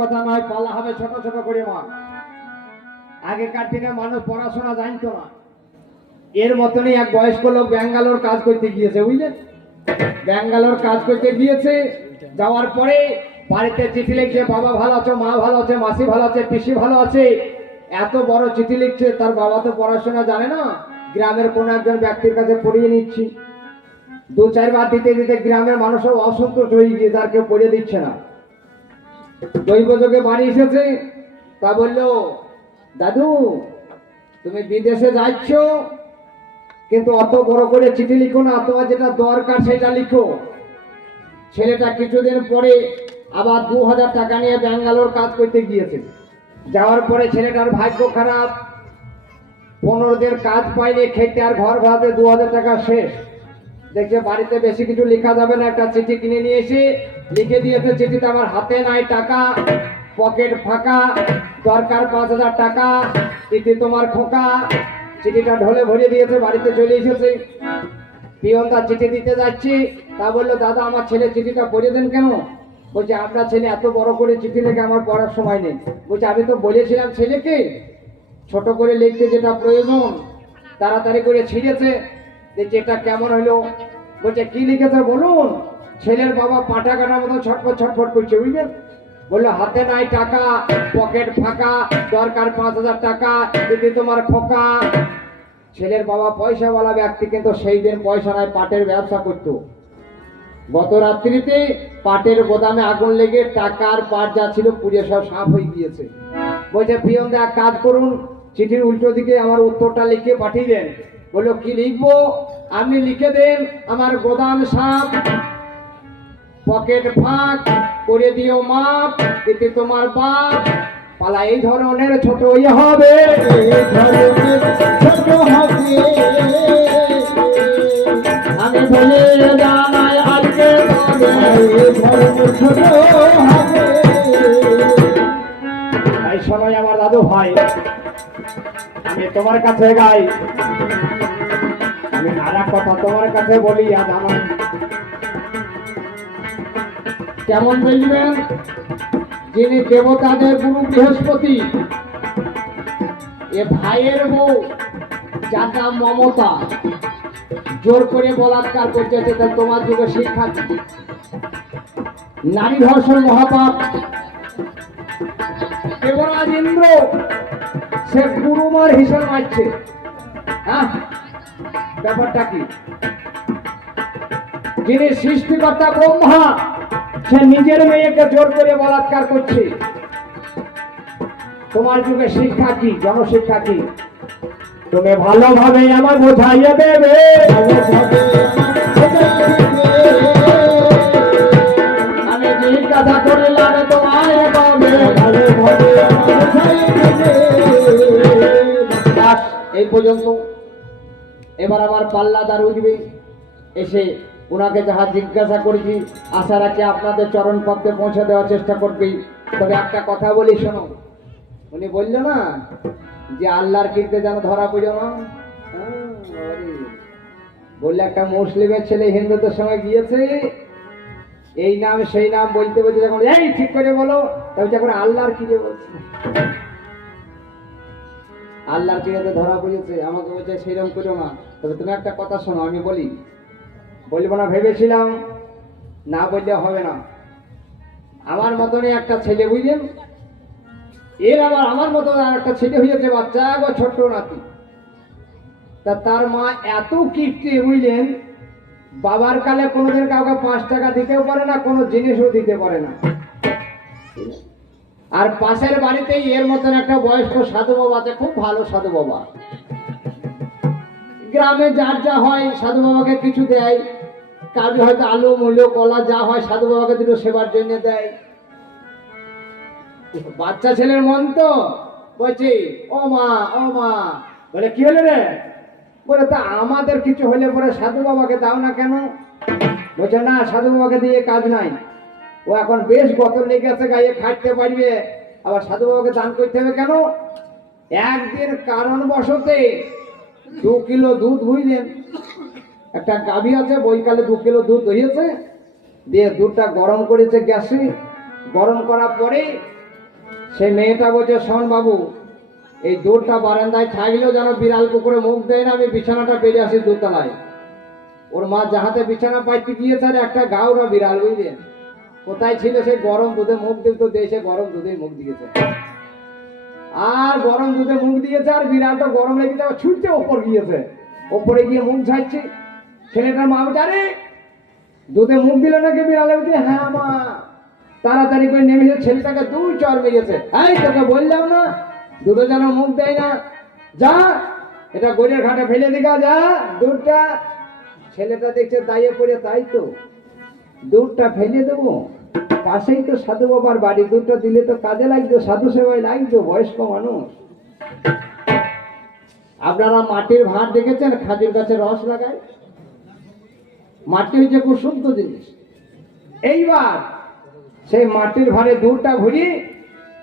কথা নয়, পালা হবে, ছোট ছোট করে মা আগেকার দিনে মানুষ পড়াশোনা জানতো না। এর মতনই এক বয়স্ক লোক ব্যাঙ্গালোর কাজ করতে গিয়েছে বুঝলেন ব্যাঙ্গালোর কাজ করতে গিয়েছে, যাওয়ার পরে বাড়িতে চিঠি লিখছে, বাবা ভালো আছে, মা ভালো আছে, মাসি ভালো আছে, পিসি ভালো আছে। এত বড় চিঠি লিখছে, তার বাবা তো পড়াশোনা জানে না। গ্রামের কোন একজন ব্যক্তির কাছে পড়িয়ে নিচ্ছি। দু চারবার দিতে দিতে গ্রামের মানুষও অসন্তুষ্ট হয়ে গিয়ে তার কেউ পড়িয়ে দিচ্ছে না। দৈব যোগে বাড়ি এসেছে। তা বলল, দাদু, তুমি বিদেশে যাচ্ছ, কিন্তু অত বড় করে চিঠি লিখো না, তোমার যেটা দরকার সেটা লিখো। ছেলেটা কিছুদিন পরে আবার দু হাজার টাকা নিয়ে ব্যাঙ্গালোর কাজ করতে গিয়েছে। যাওয়ার পরে ছেলেটার ভাগ্য খারাপ। পনেরো দিন কাজ পাইনি, খেতে আর ঘর ভাড়াতে দু হাজার টাকা শেষ। দেখছে বাড়িতে বেশি কিছু লেখা যাবে না, একটা চিঠি কিনে নিয়ে এসে লিখে দিয়েছে, চিঠিতে আমার হাতে নাই টাকা, পকেট ফাঁকা, দরকার পাঁচ হাজার টাকা, চিঠি তোমার খোকা, চিঠিটা ঢলে ভরিয়ে দিয়েছে, বাড়িতে চলে এসেছে। পিয়ন তার চিঠি দিতে যাচ্ছি, তা বলল, দাদা, আমার ছেলে চিঠিটা পড়ে দেন কেন? বলছে, আপনার ছেলে এত বড় করে চিঠি লেখে, আমার পড়ার সময় নেই। বলছে, আমি তো বলেছিলাম ছেলেকে, ছোট করে লিখতে যেটা প্রয়োজন, তাড়াতাড়ি করে ছিঁড়েছে। দেখছি এটা কেমন হলো বলছে, কি লিখেছে বলুন? ছেলের বাবা পাটা কাটার মতো ছটফট ছটফট করছে, বুঝলেন? বলল, হাতে নাই টাকা, পকেট ফাঁকা, দরকার পাঁচ হাজার টাকা দিদি তোমার খোকা। ছেলের বাবা পয়সা পয়সাওয়ালা ব্যক্তি, কিন্তু সেই দিন পয়সা নাই, পাটের ব্যবসা করতো। গত রাত্রিতে পাটের গোদামে আগুন লেগে টাকার পাট যা ছিল পুড়িয়ে সব সাফ হয়ে গিয়েছে। বলছে, পিয়ন এক কাজ করুন। চিঠির উল্টো দিকে আমার উত্তরটা লিখে পাঠিয়ে দেন। বলল কি লিখব? আপনি লিখে দেন আমার গোদাম সাপ। পকেট ফাঁক করে দিও মাপ, এতে তোমার বাপ। পালা এই ধরনের ছোট ইয়ে হবে। আমি বলে ছোট সময় আমার দাদু ভাই, আমি তোমার কাছে গাই আমি নানা কথা তোমার কাছে বলি, আজ আমার কেমন বুঝবেন যিনি দেবতাদের গুরু বৃহস্পতি, এ ভাইয়ের বউ যার নাম মমতা, জোর করে বলাৎকার করতে যেতে তোমার যুগে শিক্ষা নারী ধর্ষণ মহাপাপ। দেবরাজ ইন্দ্র, সে গুরুমার হিসেবে মারছে। হ্যাঁ ব্যাপারটা কি? যিনি সৃষ্টিকর্তা ব্রহ্মা সে নিজের মেয়েকে জোর করে বলাৎকার করছে। তোমার যুগে শিক্ষা কি জনশিক্ষা কি? তুমি ভালোভাবে আমার বোঝাইয়া দেবে। আমি জিজ্ঞাসা করিলাম তোমায় এই পর্যন্ত এবার আমার পাল্লাদার উঠবে এসে ওনাকে যাহা জিজ্ঞাসা করেছি, আশা রাখি আপনাদের চরণ পথে পৌঁছে দেওয়ার চেষ্টা করবি। তবে একটা কথা বলি, শোনো। উনি বলল না যে আল্লাহর কীর্তে যেন ধরা পড়ো না? বললে, একটা মুসলিমের ছেলে হিন্দুদের সঙ্গে গিয়েছে, এই নাম সেই নাম বলতে বলতে যখন, এই, ঠিক করে বলো। তবে যখন আল্লাহর কি বলছে আল্লাহর কিরাতে ধরা পড়েছে, আমাকে বলছে সেইরকম করো না। তবে তুমি একটা কথা শোনো, আমি বলি। বলব না, ভেবেছিলাম, না বললে হবে না। আমার মতনই একটা ছেলে, বুঝলেন? এর আবার আমার মতন আর একটা ছেলে হয়েছে, বাচ্চা, গো, ছোট্ট নাতি। তা তার মা এত কিপ্টে বুঝলেন? বাবার কালে কোনোদিন কাউকে পাঁচ টাকা দিতেও পারে না, কোনো জিনিসও দিতে পারে না। আর পাশের বাড়িতেই এর মতন একটা বয়স্ক সাধু বাবা আছে, খুব ভালো সাধু বাবা। গ্রামে যার যা হয়, সাধু বাবাকে কিছু দেয়। কাজু হয়তো আলু মূল্য কলা যা হয়, সাধু বাবাকে দুটো সেবার জন্য দেয়। বাচ্চা ছেলের মন তো, বলছি, ও মা ও মা। বলে, কি হলো রে? বলে, তা আমাদের কিছু হলে পরে সাধু বাবাকে দাও না কেন? বলছে, না, সাধু বাবাকে দিয়ে কাজ নাই। ও এখন বেশ গতর লেগে আছে গায়ে খাটতে পারবে। আবার সাধু বাবাকে দান করতে হবে কেন? একদিন কারণ বসতে দু কিলো দুধ বুঝলেন? একটা গাভী আছে বইকালে দু কিলো দুধ দইয়েছে দিয়ে দুধটা গরম করেছে গ্যাসে। গরম করার পরে সে মেয়েটা বলছে, শোন বাবু, এই দুধটা বারান্দায় থাকলেও যেন বিড়াল কুকুরে মুখ দেয় না, আমি বিছানাটা বেরিয়ে আসি দোতলায় ওর মা যাহাতে বিছানা পাইতে গিয়েছে, আর একটা গাউরা বিড়াল বুঝলেন? কোথায় ছিল সে গরম দুধে মুখ দিত দেশে গরম দুধে মুখ দিয়েছে। আর গরম দুধে মুখ দিয়েছে, আর বিড়ালটা গরম লেগেছে আবার ছুটছে ওপর গিয়েছে। ওপরে গিয়ে মুখ ঝাড়ছে ছেলেটার মা আরে, দুধে মুখ দিল নাকি বিড়ালে? বলছে হ্যাঁ মা। তাড়াতাড়ি করে নেমেছে ছেলেটাকে দুই চর মেরেছে। এই, তোকে বললাম না দুধে যেন মুখ দেয় না। যা, এটা গড়িয়ার ঘাটে ফেলে দিকা যা, দুধটা। ছেলেটা দেখছে দাইয়ে পড়ে, তাই তো, দুধটা ফেলে দেবো? পাশেই তো সাধু বাবার বাড়ি দুধটা দিলে তো কাজে লাগতো সাধু সেবায় লাগতো বয়স্ক মানুষ। আপনারা মাটির ভাত দেখেছেন? খাজুর গাছে রস লাগায়। মাটি হচ্ছে খুব শুদ্ধ জিনিস। এইবার সেই মাটির ভারে দুধটা ঘুরি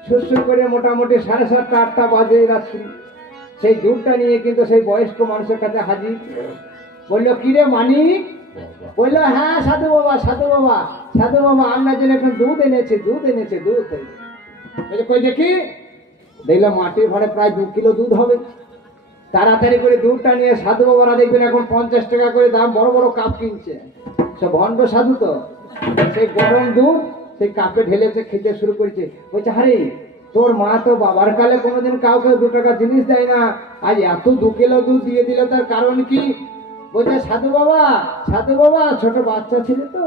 সুসু করে মোটামুটি সাড়ে সাতটা, আটটা বাজে রাত্রি। সেই দুধটা নিয়ে কিন্তু সেই বয়স্ক মানুষের কাছে হাজির। বলল, কিরে মানিক বলল হ্যাঁ সাধু বাবা সাধু বাবা সাধু বাবা আপনার জন্য এখন দুধ এনেছে দুধ এনেছে দুধ এনেছে। কই দেখি? দেখলাম মাটির ভাড়ে প্রায় দু কিলো দুধ হবে। তাড়াতাড়ি করে দুধটা নিয়ে সাধু বাবারা দেখবেন এখন পঞ্চাশ টাকা করে দাম, বড় বড় কাপ কিনছে। সব ভণ্ড সাধু তো। সেই গরম দুধ সেই কাপে ঢেলেছে, খেতে শুরু করেছে। বলছে, হারে, তোর মা তো বাবার কালে কোনোদিন কাউকে দু টাকা জিনিস দেয় না। আজ এত দু কিলো দুধ দিয়ে দিল, তার কারণ কি? বলছে, সাধু বাবা সাধু বাবা, ছোট বাচ্চা ছিল তো।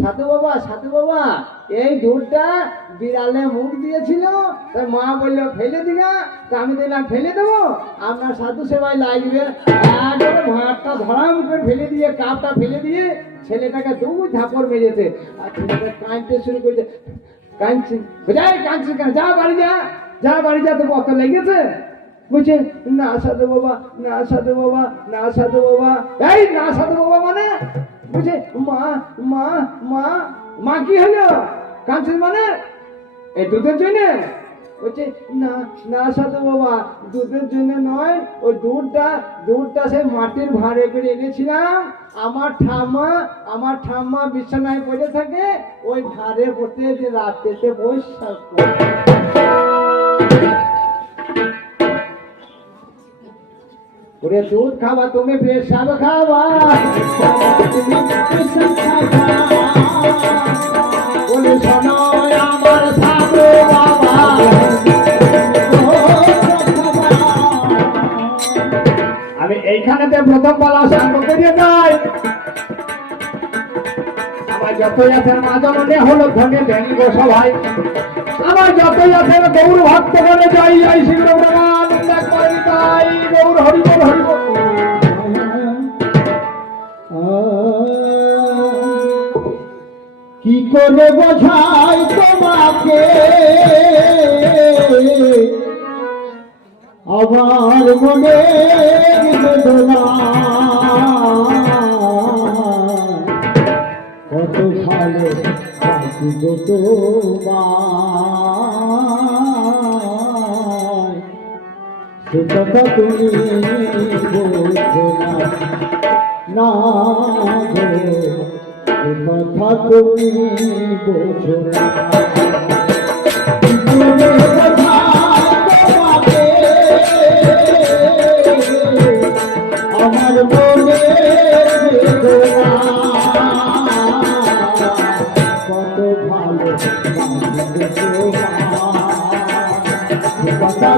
সাধু বাবা সাধু বাবা, এই দুধটা বিড়ালে মুখ দিয়েছিল। তার মা বলল, ফেলে দিনা তা আমি দিলাম ফেলে দেবো? আপনার সাধু সেবায় লাগবে। একবারে ভাতটা ধরাম করে ফেলে দিয়ে, কাপটা ফেলে দিয়ে ছেলেটাকে দু ঝাপড় মেরেছে। আর ছেলেটা কাঁদতে শুরু করেছে। কাঁদছি। কাঁদছি কেন? যা বাড়ি যা যা বাড়ি যা তো কত লেগেছে? বলছে, না সাধু বাবা, না সাধু বাবা, না সাধু বাবা। এই, না সাধু বাবা মানে? বলছে, মা মা মা মা কি হলো? কাঁদছিস মানে? এই, দুধের জন্য? বলছে, না না সাধু বাবা, দুধের জন্য নয়, ওই দুধটা দুধটা সেই মাটির ভাঁড়ে করে এনেছিলাম। আমার ঠাম্মা আমার ঠাম্মা বিছানায় পড়ে থাকে, ওই ভাঁড়ে বসে রাত্রেতে বৈশাখ ওরে দুধ খাবা তুমি পেশাব বলে, শোনো আমার আমি এইখানেতে প্রথম পালা শান্ত করিয়ে নাই আমার যতই আছেন মাজনে হলো ধনে দেনি গো সবাই। আমার যতই আছেন গৌর ভক্ত করে যাই যাই শিব কি করে বোঝাই তোমাকে? আমার মনে কত ভালো বাকি গো কথা তুমি বোঝো না। কথা তুমি বোঝো না কত ভালো তোমার এ কথা